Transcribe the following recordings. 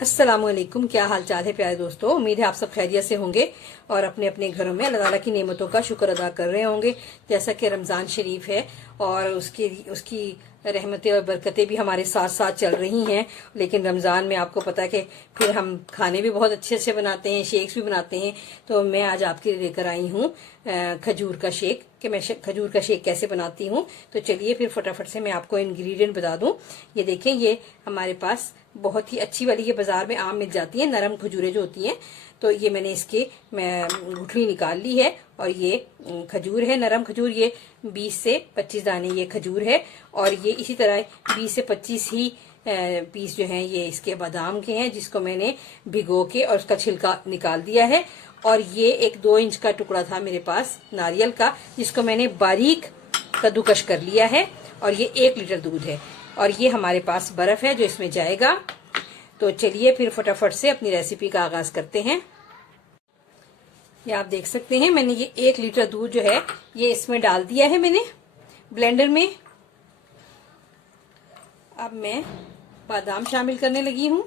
अस्सलामुअलैकुम। क्या हाल चाल है प्यारे दोस्तों। उम्मीद है आप सब खैरियत से होंगे और अपने अपने घरों में अल्लाह ताला की नेमतों का शुक्र अदा कर रहे होंगे। जैसा कि रमज़ान शरीफ है और उसकी रहमतें और बरकतें भी हमारे साथ साथ चल रही हैं। लेकिन रमज़ान में आपको पता है कि फिर हम खाने भी बहुत अच्छे अच्छे बनाते हैं, शेक्स भी बनाते हैं। तो मैं आज आपके लिए लेकर आई हूँ खजूर का शेक, कि मैं खजूर का शेक कैसे बनाती हूँ। तो चलिए फिर फटाफट से मैं आपको इंग्रेडिएंट बता दूँ। ये देखें, ये हमारे पास बहुत ही अच्छी वाली, ये बाजार में आम मिल जाती है, नरम खजूरें जो होती हैं। तो ये मैंने मैं गुठली निकाल ली है और ये खजूर है, नरम खजूर। ये 20 से 25 दाने ये खजूर है और ये इसी तरह 20 से 25 ही पीस जो हैं ये इसके बादाम के हैं, जिसको मैंने भिगो के और उसका छिलका निकाल दिया है। और ये एक 2 इंच का टुकड़ा था मेरे पास नारियल का, जिसको मैंने बारीक कद्दूकश कर लिया है। और ये 1 लीटर दूध है और ये हमारे पास बर्फ है जो इसमें जाएगा। तो चलिए फिर फटाफट से अपनी रेसिपी का आगाज करते हैं। ये आप देख सकते हैं, मैंने ये 1 लीटर दूध जो है ये इसमें डाल दिया है मैंने ब्लेंडर में। अब मैं बादाम शामिल करने लगी हूं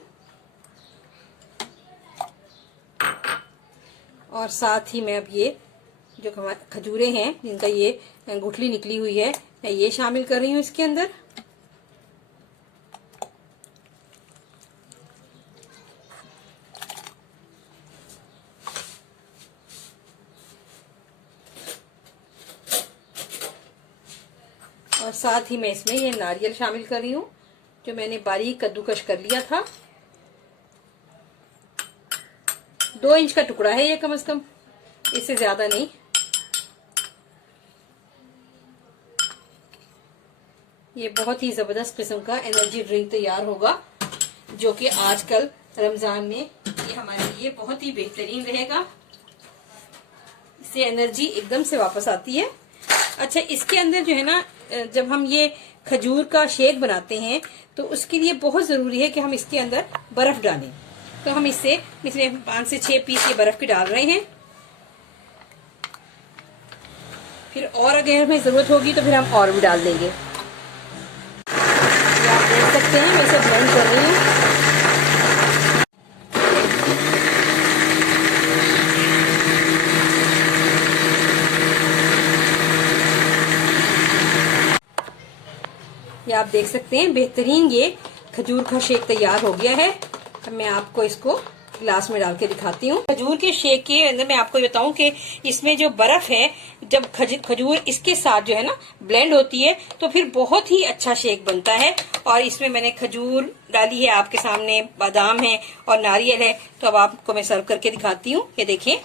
और साथ ही मैं अब ये जो खजूरें हैं जिनका ये गुठली निकली हुई है, मैं ये शामिल कर रही हूँ इसके अंदर। और साथ ही मैं इसमें ये नारियल शामिल कर रही हूँ जो मैंने बारीक कद्दूकश कर लिया था। 2 इंच का टुकड़ा है ये, कम से कम, इससे ज्यादा नहीं। ये बहुत ही जबरदस्त किस्म का एनर्जी ड्रिंक तैयार होगा, जो कि आजकल रमजान में ये हमारे लिए बहुत ही बेहतरीन रहेगा। इससे एनर्जी एकदम से वापस आती है। अच्छा, इसके अंदर जो है ना, जब हम ये खजूर का शेक बनाते हैं तो उसके लिए बहुत जरूरी है कि हम इसके अंदर बर्फ डालें। तो हम इसमें 5 से 6 पीस ये बर्फ के डाल रहे हैं। फिर और अगर हमें जरूरत होगी तो फिर हम और भी डाल देंगे। आप देख सकते हैं मैं इसे ब्लेंड कर रही हूँ। ये आप देख सकते हैं बेहतरीन ये खजूर का शेक तैयार हो गया है। अब मैं आपको इसको गिलास में डाल के दिखाती हूँ। खजूर के शेक के अंदर मैं आपको बताऊं कि इसमें जो बर्फ है, जब खजूर इसके साथ जो है ना ब्लेंड होती है तो फिर बहुत ही अच्छा शेक बनता है। और इसमें मैंने खजूर डाली है, आपके सामने बादाम है और नारियल है। तो अब आपको मैं सर्व करके दिखाती हूँ। ये देखें,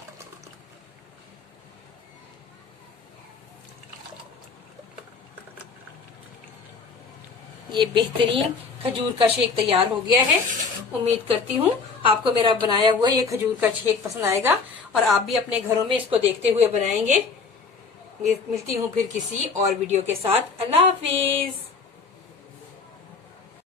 ये बेहतरीन खजूर का शेक तैयार हो गया है। उम्मीद करती हूँ आपको मेरा बनाया हुआ ये खजूर का शेक पसंद आएगा और आप भी अपने घरों में इसको देखते हुए बनाएंगे। मिलती हूँ फिर किसी और वीडियो के साथ। अल्लाह हाफिज।